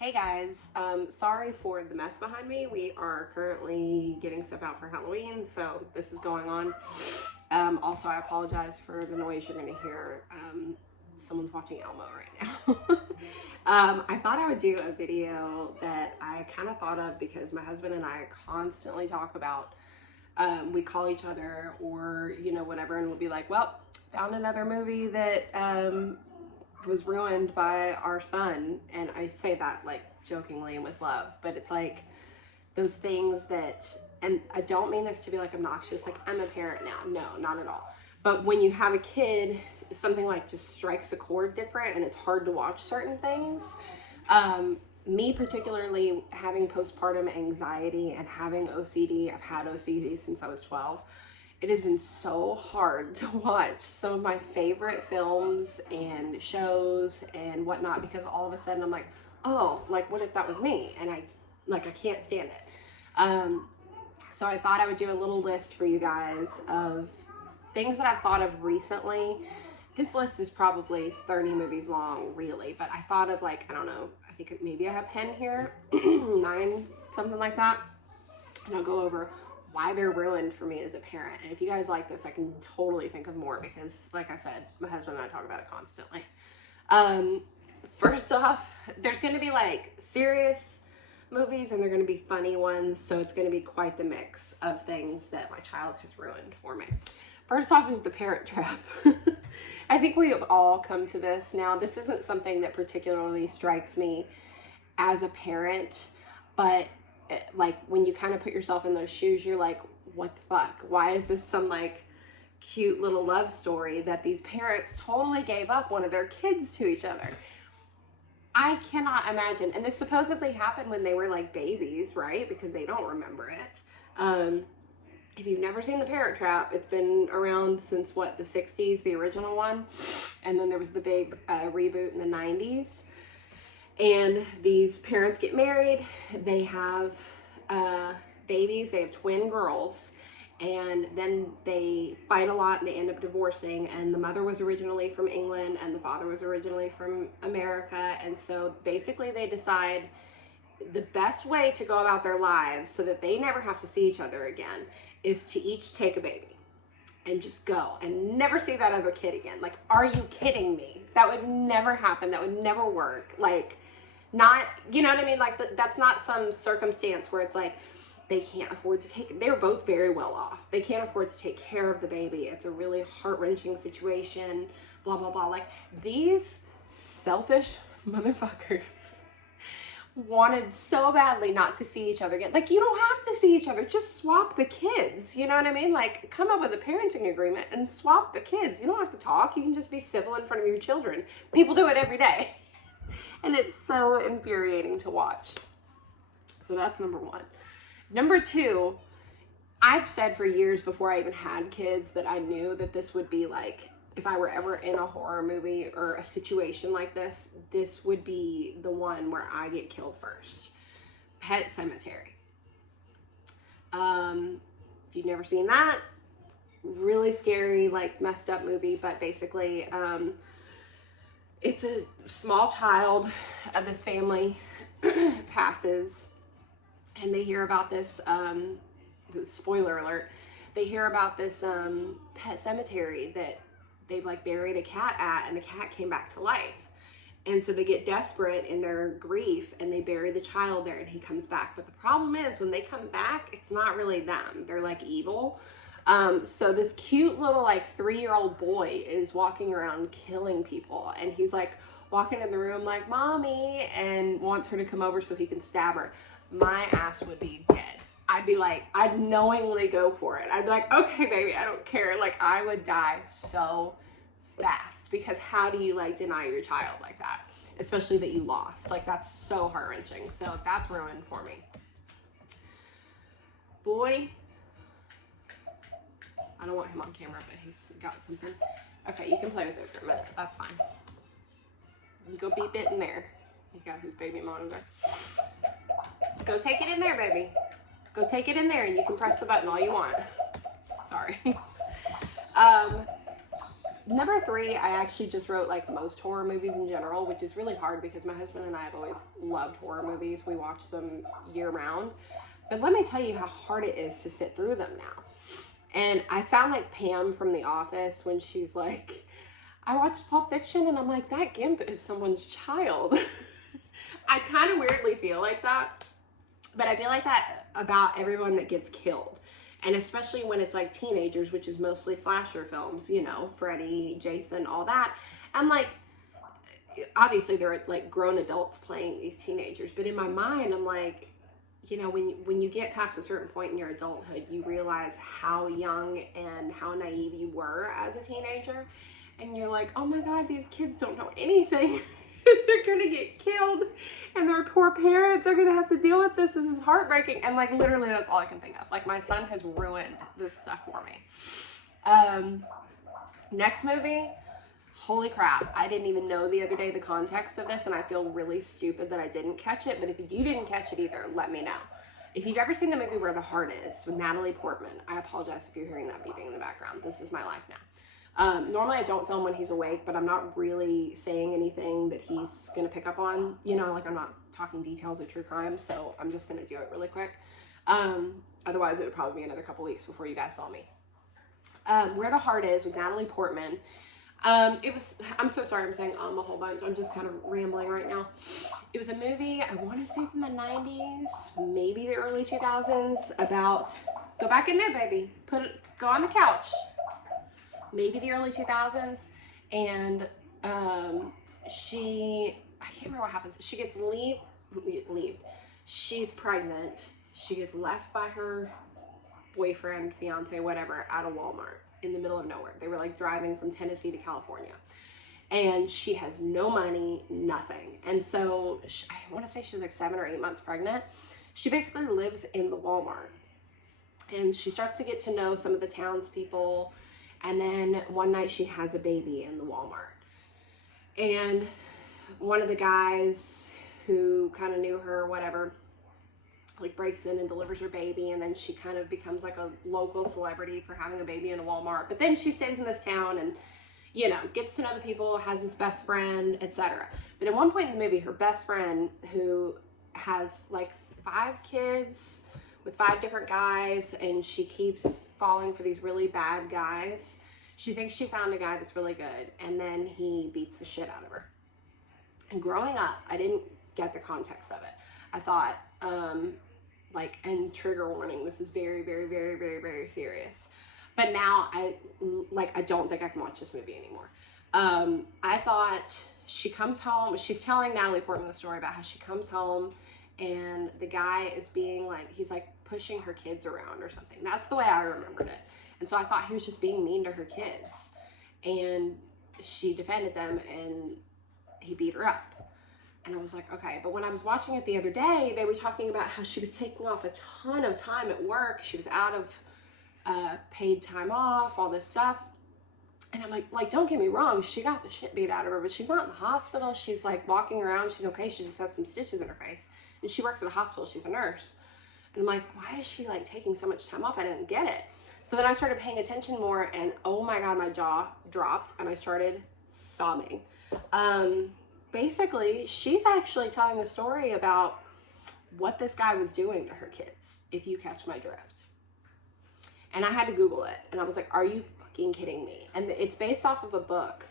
Hey guys, sorry for the mess behind me. We are currently getting stuff out for Halloween, so this is going on. Also, I apologize for the noise you're going to hear. Someone's watching Elmo right now. I thought I would do a video that I kind of thought of because my husband and I constantly talk about, we call each other or, whatever, and we'll be like, well, found another movie that was ruined by our son. And I say that like jokingly and with love, but it's like those things that, and I don't mean this to be like obnoxious, like I'm a parent now, no, not at all. But when you have a kid, something like just strikes a chord different and it's hard to watch certain things. Me particularly having postpartum anxiety and having OCD, I've had OCD since I was 12. It has been so hard to watch some of my favorite films and shows and whatnot because all of a sudden I'm like, oh, like what if that was me? And I can't stand it. So I thought I would do a little list for you guys of things that I've thought of recently. This list is probably 30 movies long, really, but I thought of like, I don't know, I think maybe I have 10 here, 9, something like that. And I'll go over why they're ruined for me as a parent. And if you guys like this, I can totally think of more because, like I said, my husband and I talk about it constantly. First off, there's going to be like serious movies and they're going to be funny ones. So it's going to be quite the mix of things that my child has ruined for me. First off is The Parent Trap. I think we have all come to this. Now, this isn't something that particularly strikes me as a parent, but like when you kind of put yourself in those shoes, you're like, what the fuck? Why is this some like cute little love story that these parents totally gave up one of their kids to each other? I cannot imagine. And this supposedly happened when they were like babies, right? Because they don't remember it. If you've never seen The Parent Trap, it's been around since what, the 60s, the original one. And then there was the big reboot in the 90s. And these parents get married, they have babies, they have twin girls, and then they fight a lot and they end up divorcing. And the mother was originally from England and the father was originally from America. And so basically they decide the best way to go about their lives so that they never have to see each other again is to each take a baby and just go and never see that other kid again. Like, are you kidding me? That would never happen. That would never work. Like, not, you know what I mean? Like, that's not some circumstance where it's like they can't afford to take, they're both very well off. They can't afford to take care of the baby. It's a really heart-wrenching situation, blah, blah, blah. Like, these selfish motherfuckers wanted so badly not to see each other again. Like, you don't have to see each other. Just swap the kids. You know what I mean? Like, come up with a parenting agreement and swap the kids. You don't have to talk. You can just be civil in front of your children. People do it every day. And it's so infuriating to watch. So that's number one. Number two, I've said for years before I even had kids that I knew that this would be like, if I were ever in a horror movie or a situation like this, this would be the one where I get killed first. Pet Sematary. If you've never seen that, really scary, like messed up movie, but basically, it's a small child of this family passes and they hear about this, spoiler alert, they hear about this pet cemetery that they've like buried a cat at, and the cat came back to life. And so they get desperate in their grief and they bury the child there and he comes back. But the problem is when they come back, it's not really them. They're like evil. So this cute little like 3-year-old boy is walking around killing people, and he's like walking in the room like, mommy, and wants her to come over so he can stab her. My ass would be dead. I'd be like, I'd knowingly go for it. I'd be like, okay, baby, I don't care. Like, I would die so fast because how do you like deny your child like that? Especially that you lost. Like, that's so heart-wrenching. So that's ruined for me. Boy, I don't want him on camera, but he's got something. Okay, you can play with it for a minute. That's fine. You go beep it in there. He got his baby monitor. Go take it in there, baby. Go take it in there and you can press the button all you want. Sorry. Number 3, I actually just wrote like most horror movies in general, which is really hard because my husband and I have always loved horror movies. We watch them year round. But let me tell you how hard it is to sit through them now. And I sound like Pam from The Office when she's like, I watched Pulp Fiction and I'm like, that gimp is someone's child. I kind of weirdly feel like that. But I feel like that about everyone that gets killed. And especially when it's like teenagers, which is mostly slasher films, you know, Freddy, Jason, all that. I'm like, obviously they're like grown adults playing these teenagers. But in my mind, I'm like, you know, when you get past a certain point in your adulthood, you realize how young and how naive you were as a teenager. And you're like, oh my God, these kids don't know anything. They're gonna get killed and their poor parents are gonna have to deal with this. This is heartbreaking. And like literally that's all I can think of. Like my son has ruined this stuff for me. Next movie, holy crap. I didn't even know the other day the context of this and I feel really stupid that I didn't catch it. But if you didn't catch it either, let me know. If you've ever seen the movie Where the Heart Is with Natalie Portman, I apologize if you're hearing that beeping in the background. This is my life now. Normally I don't film when he's awake, but I'm not really saying anything that he's going to pick up on, you know, like I'm not talking details of true crime. So I'm just going to do it really quick. Otherwise it would probably be another couple weeks before you guys saw me. Where the Heart Is with Natalie Portman. I'm so sorry I'm saying a whole bunch. I'm just kind of rambling right now. It was a movie, I want to say from the 90s, maybe the early 2000s about, go back in there, baby. Go on the couch. Maybe the early 2000s, and I can't remember what happens. She gets leave. She's pregnant. She gets left by her boyfriend, fiance, whatever, at a Walmart in the middle of nowhere. They were like driving from Tennessee to California, and she has no money, nothing. And so I want to say she's like 7 or 8 months pregnant. She basically lives in the Walmart, and she starts to get to know some of the townspeople. And then one night she has a baby in the Walmart. And one of the guys who kind of knew her, whatever, like breaks in and delivers her baby. And then she kind of becomes like a local celebrity for having a baby in a Walmart. But then she stays in this town and, you know, gets to know the people, has his best friend, etc. But at one point in the movie, her best friend, who has like 5 kids, with 5 different guys, and she keeps falling for these really bad guys. She thinks she found a guy that's really good, and then he beats the shit out of her. And growing up, I didn't get the context of it. I thought, like, and trigger warning, this is very, very, very, very, very serious. But now I don't think I can watch this movie anymore. I thought she comes home, she's telling Natalie Portman the story about how she comes home and the guy is being like, he's like pushing her kids around or something. That's the way I remembered it. And so I thought he was just being mean to her kids. And she defended them and he beat her up. And I was like, okay. But when I was watching it the other day, they were talking about how she was taking off a ton of time at work. She was out of paid time off, all this stuff. And I'm like, don't get me wrong, she got the shit beat out of her, but she's not in the hospital. She's like walking around, she's okay, she just has some stitches in her face. And she works at a hospital, she's a nurse. And I'm like, why is she like taking so much time off? I didn't get it. So then I started paying attention more and oh my God, my jaw dropped and I started sobbing. Basically, she's actually telling the story about what this guy was doing to her kids, if you catch my drift. And I had to Google it and I was like, are you fucking kidding me? And it's based off of a book.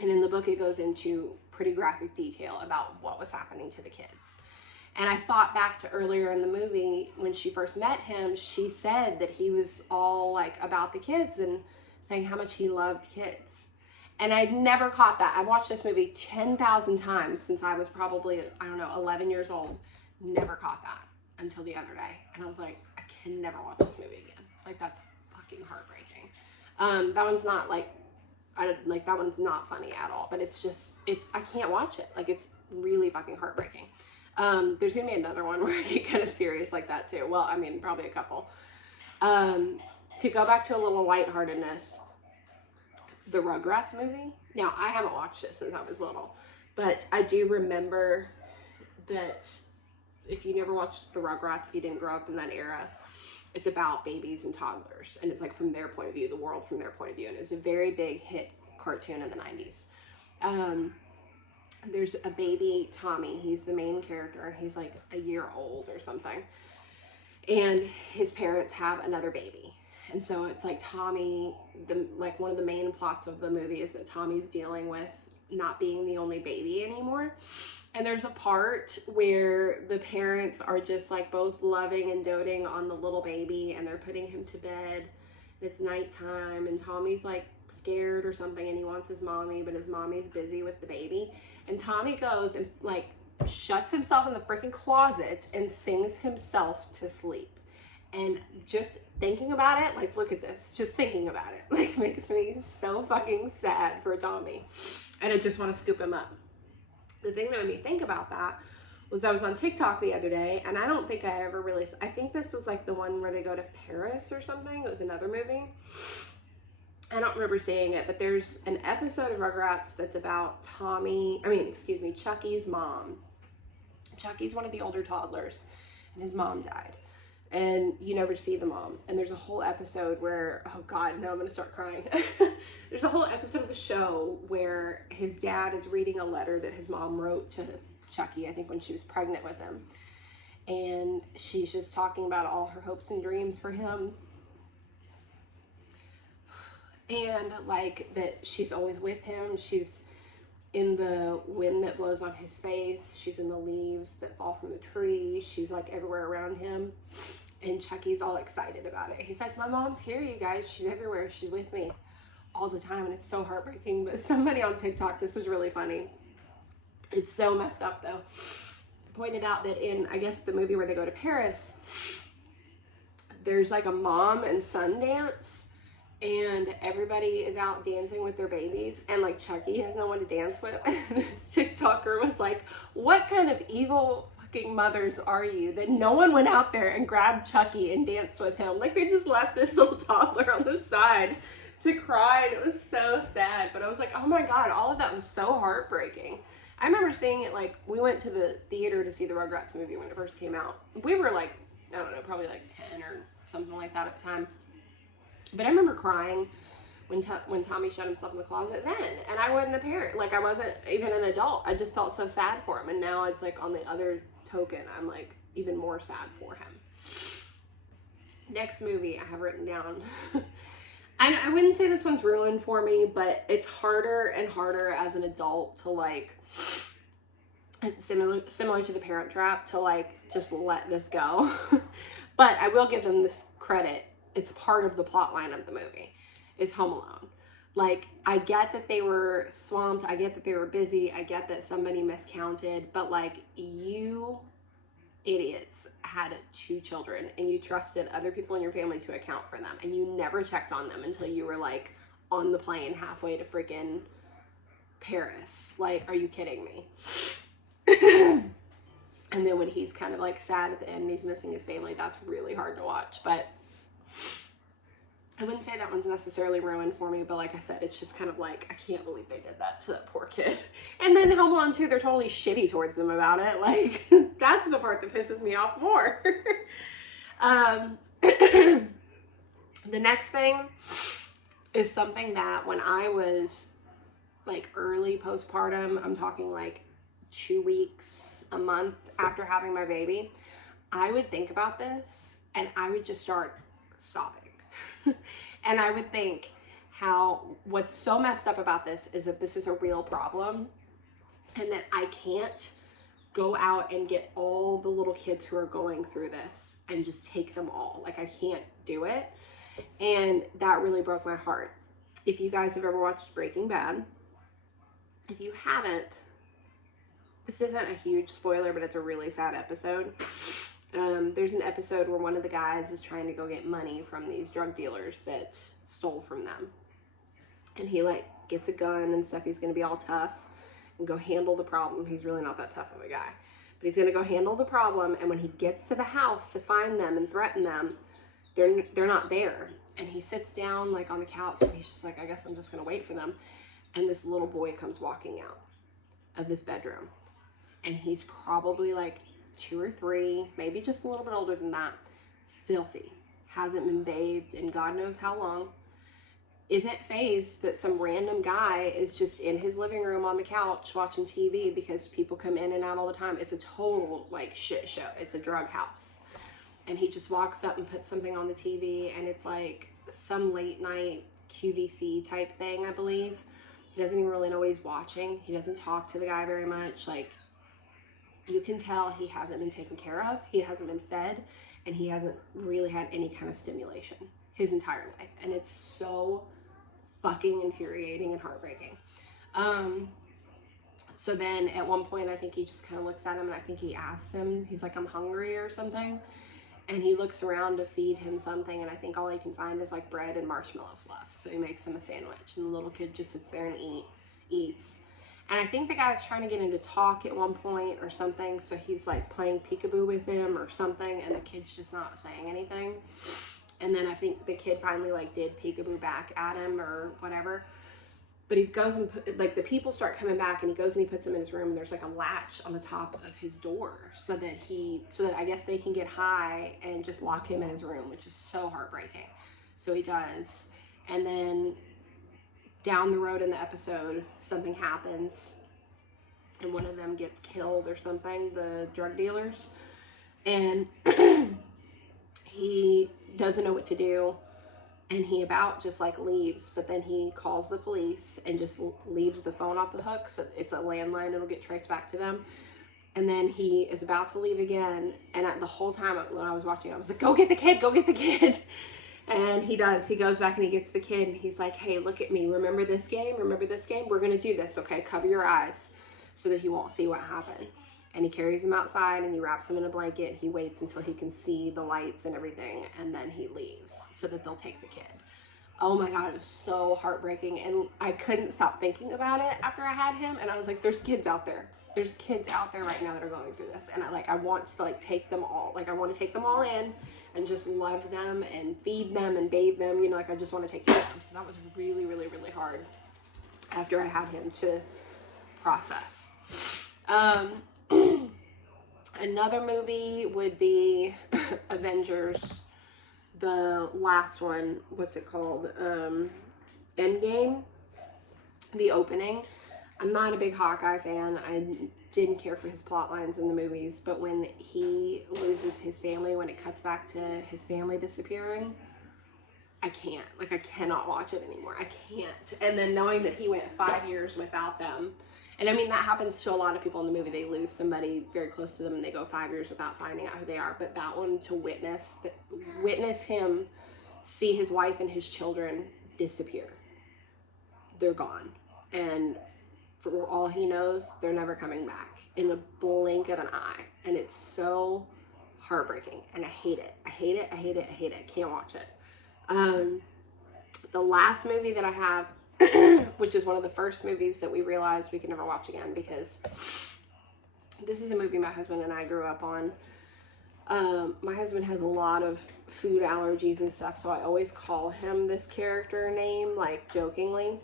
And in the book, it goes into pretty graphic detail about what was happening to the kids. And I thought back to earlier in the movie when she first met him, she said that he was all like about the kids and saying how much he loved kids. And I'd never caught that. I've watched this movie 10,000 times since I was probably, I don't know, 11 years old. Never caught that until the other day. And I was like, I can never watch this movie again. Like, that's fucking heartbreaking. That one's not like, that one's not funny at all. But it's just, I can't watch it. Like, it's really fucking heartbreaking. There's gonna be another one where I get kind of serious like that too. Well, I mean, probably a couple. To go back to a little lightheartedness, the Rugrats movie. Now, I haven't watched it since I was little, but I do remember that if you never watched the Rugrats, if you didn't grow up in that era, it's about babies and toddlers, and it's like from their point of view, the world from their point of view, and it's a very big hit cartoon in the 90s. There's a baby, Tommy. He's the main character, and he's like a year old or something. And his parents have another baby. And so it's like Tommy, like one of the main plots of the movie is that Tommy's dealing with not being the only baby anymore. And there's a part where the parents are just like both loving and doting on the little baby, and they're putting him to bed. It's nighttime, and Tommy's like scared or something, and he wants his mommy, but his mommy's busy with the baby. And Tommy goes and like shuts himself in the freaking closet and sings himself to sleep. And just thinking about it, like, look at this, just thinking about it, like, makes me so fucking sad for Tommy. And I just want to scoop him up. The thing that made me think about that was I was on TikTok the other day, and I don't think I ever really, I think this was like the one where they go to Paris or something. It was another movie. I don't remember seeing it, but there's an episode of Rugrats that's about Chucky's mom. Chucky's one of the older toddlers, and his mom died. And you never see the mom. And there's a whole episode where, oh God, now I'm gonna start crying. There's a whole episode of the show where his dad is reading a letter that his mom wrote to Chucky, I think when she was pregnant with him. And she's just talking about all her hopes and dreams for him. And like that she's always with him. She's in the wind that blows on his face. She's in the leaves that fall from the tree. She's like everywhere around him. And Chucky's all excited about it. He's like, my mom's here, you guys. She's everywhere. She's with me all the time. And it's so heartbreaking. But somebody on TikTok, this was really funny. It's so messed up though. Pointed out that in, I guess, the movie where they go to Paris, there's like a mom and son dance. And everybody is out dancing with their babies, and like Chucky has no one to dance with. And this TikToker was like, what kind of evil fucking mothers are you that no one went out there and grabbed Chucky and danced with him? Like, they just left this little toddler on the side to cry, and it was so sad. But I was like, oh my God, all of that was so heartbreaking. I remember seeing it, like, we went to the theater to see the Rugrats movie when it first came out. We were like, I don't know, probably like 10 or something like that at the time. But I remember crying when Tommy shut himself in the closet then. And I wasn't a parent. Like, I wasn't even an adult. I just felt so sad for him. And now it's like on the other token, I'm like even more sad for him. Next movie I have written down. I wouldn't say this one's ruined for me, but it's harder and harder as an adult to like, similar to The Parent Trap, to like just let this go. But I will give them this credit. It's part of the plot line of the movie, is Home Alone. Like, I get that they were swamped. I get that they were busy. I get that somebody miscounted. But, like, you idiots had 2 children, and you trusted other people in your family to account for them. And you never checked on them until you were, like, on the plane halfway to freaking Paris. Like, are you kidding me? And then when he's kind of, like, sad at the end and he's missing his family, that's really hard to watch. But I wouldn't say that one's necessarily ruined for me, but like I said, it's just kind of like, I can't believe they did that to that poor kid. And then Home Alone 2, they're totally shitty towards them about it. Like, that's the part that pisses me off more. The next thing is something that when I was like early postpartum, I'm talking like 2 weeks, a month after having my baby, I would think about this and I would just start sobbing. And I would think what's so messed up about this is that this is a real problem and that I can't go out and get all the little kids who are going through this and just take them all. Like, I can't do it. And that really broke my heart. If you guys have ever watched Breaking Bad, if you haven't, this isn't a huge spoiler, but it's a really sad episode. There's an episode where one of the guys is trying to go get money from these drug dealers that stole from them. And he like gets a gun and stuff. He's going to be all tough and go handle the problem. He's really not that tough of a guy, but he's going to go handle the problem. And when he gets to the house to find them and threaten them, they're not there. And he sits down like on the couch and he's just like, I guess I'm just going to wait for them. And this little boy comes walking out of this bedroom. And he's probably like 2 or 3, maybe just a little bit older than that, filthy, hasn't been bathed in God knows how long, isn't fazed that some random guy is just in his living room on the couch watching TV because people come in and out all the time. It's a total like shit show. It's a drug house. And he just walks up and puts something on the TV, and it's like some late night QVC type thing, I believe. He doesn't even really know what he's watching. He doesn't talk to the guy very much. Like, you can tell he hasn't been taken care of. He hasn't been fed, and he hasn't really had any kind of stimulation his entire life. And it's so fucking infuriating and heartbreaking. So then at one point, I think he just kind of looks at him, and I think he asks him, he's like, I'm hungry or something. And he looks around to feed him something, and I think all he can find is like bread and marshmallow fluff. So he makes him a sandwich, and the little kid just sits there and eats. And I think the guy's trying to get him to talk at one point or something. So he's like playing peekaboo with him or something, and the kid's just not saying anything. And then I think the kid finally like did peekaboo back at him or whatever. But he goes and like the people start coming back, and he goes and he puts him in his room, and there's like a latch on the top of his door so that I guess they can get high and just lock him in his room, which is so heartbreaking. So he does. And then down the road in the episode, something happens, and one of them gets killed or something, the drug dealers. And he doesn't know what to do. And he about just like leaves, but then he calls the police and just leaves the phone off the hook. So it's a landline, it'll get traced back to them. And then he is about to leave again. And the whole time when I was watching, I was like, go get the kid, go get the kid. And he does. He goes back and he gets the kid, and he's like, hey, look at me. Remember this game? Remember this game? We're going to do this, okay? Cover your eyes so that he won't see what happened. And he carries him outside, and he wraps him in a blanket. He waits until he can see the lights and everything, and then he leaves so that they'll take the kid. Oh my God, it was so heartbreaking. And I couldn't stop thinking about it after I had him. And I was like, there's kids out there. There's kids out there right now that are going through this. And I want to like take them all. Like I want to take them all in and just love them and feed them and bathe them. You know, like I just want to take care of them. So that was really, really, really hard after I had him to process. Another movie would be Avengers, the last one. What's it called? Endgame, the opening. I'm not a big Hawkeye fan. I didn't care for his plot lines in the movies, but when he loses his family, when it cuts back to his family disappearing, I can't. Like, I cannot watch it anymore. I can't. And then knowing that he went 5 years without them, and I mean, that happens to a lot of people in the movie. They lose somebody very close to them, and they go 5 years without finding out who they are. But that one, to witness him see his wife and his children disappear. They're gone. And for all he knows, they're never coming back in the blink of an eye. And it's so heartbreaking. And I hate it. I hate it. I hate it. I hate it. I can't watch it. The last movie that I have, which is one of the first movies that we realized we could never watch again, because this is a movie my husband and I grew up on. My husband has a lot of food allergies and stuff, so I always call him this character name, like jokingly.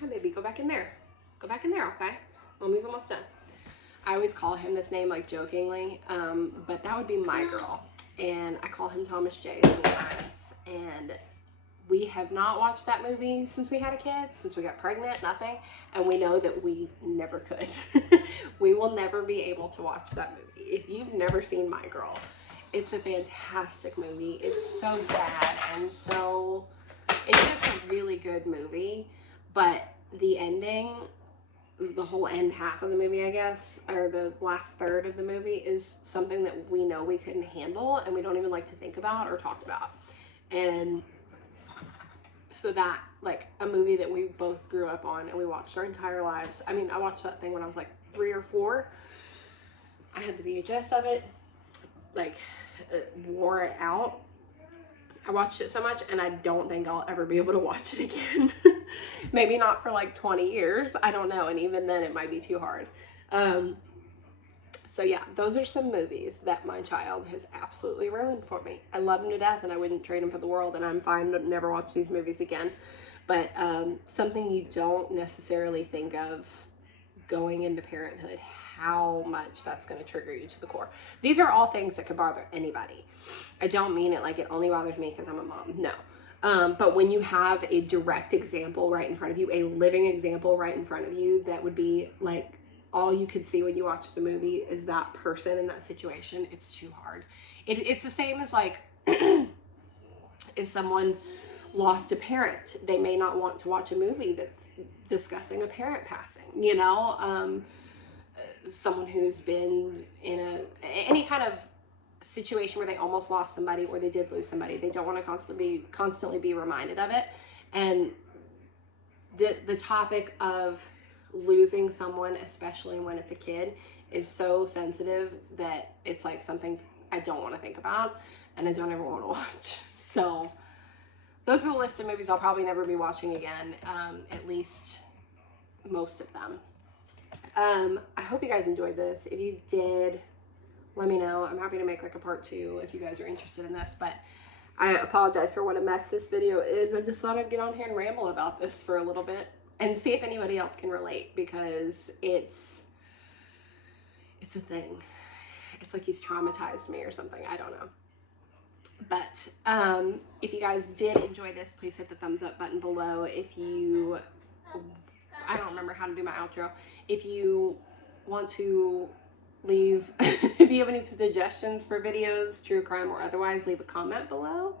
Hi, baby, go back in there. Go back in there, okay? Mommy's almost done. I always call him this name, like jokingly, but that would be my girl. And I call him Thomas J sometimes. And we have not watched that movie since we had a kid, since we got pregnant, nothing. And we know that we never could. We will never be able to watch that movie. If you've never seen My Girl, it's a fantastic movie. It's so sad and it's just a really good movie. But the ending, the whole end half of the movie, I guess, or the last third of the movie, is something that we know we couldn't handle and we don't even like to think about or talk about. And so that, like, a movie that we both grew up on and we watched our entire lives. I mean, I watched that thing when I was like 3 or 4. I had the VHS of it, like, wore it out. I watched it so much, and I don't think I'll ever be able to watch it again. Maybe not for like 20 years. I don't know. And even then it might be too hard. So yeah, those are some movies that my child has absolutely ruined for me. I love him to death and I wouldn't trade him for the world, and I'm fine to never watch these movies again. But something you don't necessarily think of going into parenthood, how much that's going to trigger you to the core. These are all things that could bother anybody. I don't mean it like it only bothers me because I'm a mom. No. But when you have a direct example right in front of you, a living example right in front of you, that would be like all you could see when you watch the movie is that person in that situation. It's too hard. It's the same as like if someone lost a parent, they may not want to watch a movie that's discussing a parent passing, you know. Someone who's been in any kind of situation where they almost lost somebody or they did lose somebody, they don't want to constantly be reminded of it. And the topic of losing someone, especially when it's a kid, is so sensitive that it's like something I don't want to think about and I don't ever want to watch. So those are the list of movies I'll probably never be watching again, at least most of them. I hope you guys enjoyed this. If you did, let me know. I'm happy to make like a part 2 if you guys are interested in this, but I apologize for what a mess this video is. I just thought I'd get on here and ramble about this for a little bit and see if anybody else can relate, because it's a thing. It's like he's traumatized me or something. I don't know. But if you guys did enjoy this, please hit the thumbs up button below. If you, I don't remember how to do my outro. If you want to leave, if you have any suggestions for videos, true crime or otherwise, leave a comment below.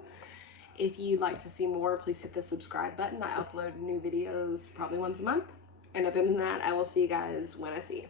If you'd like to see more, please hit the subscribe button. I upload new videos probably once a month. And other than that, I will see you guys when I see you.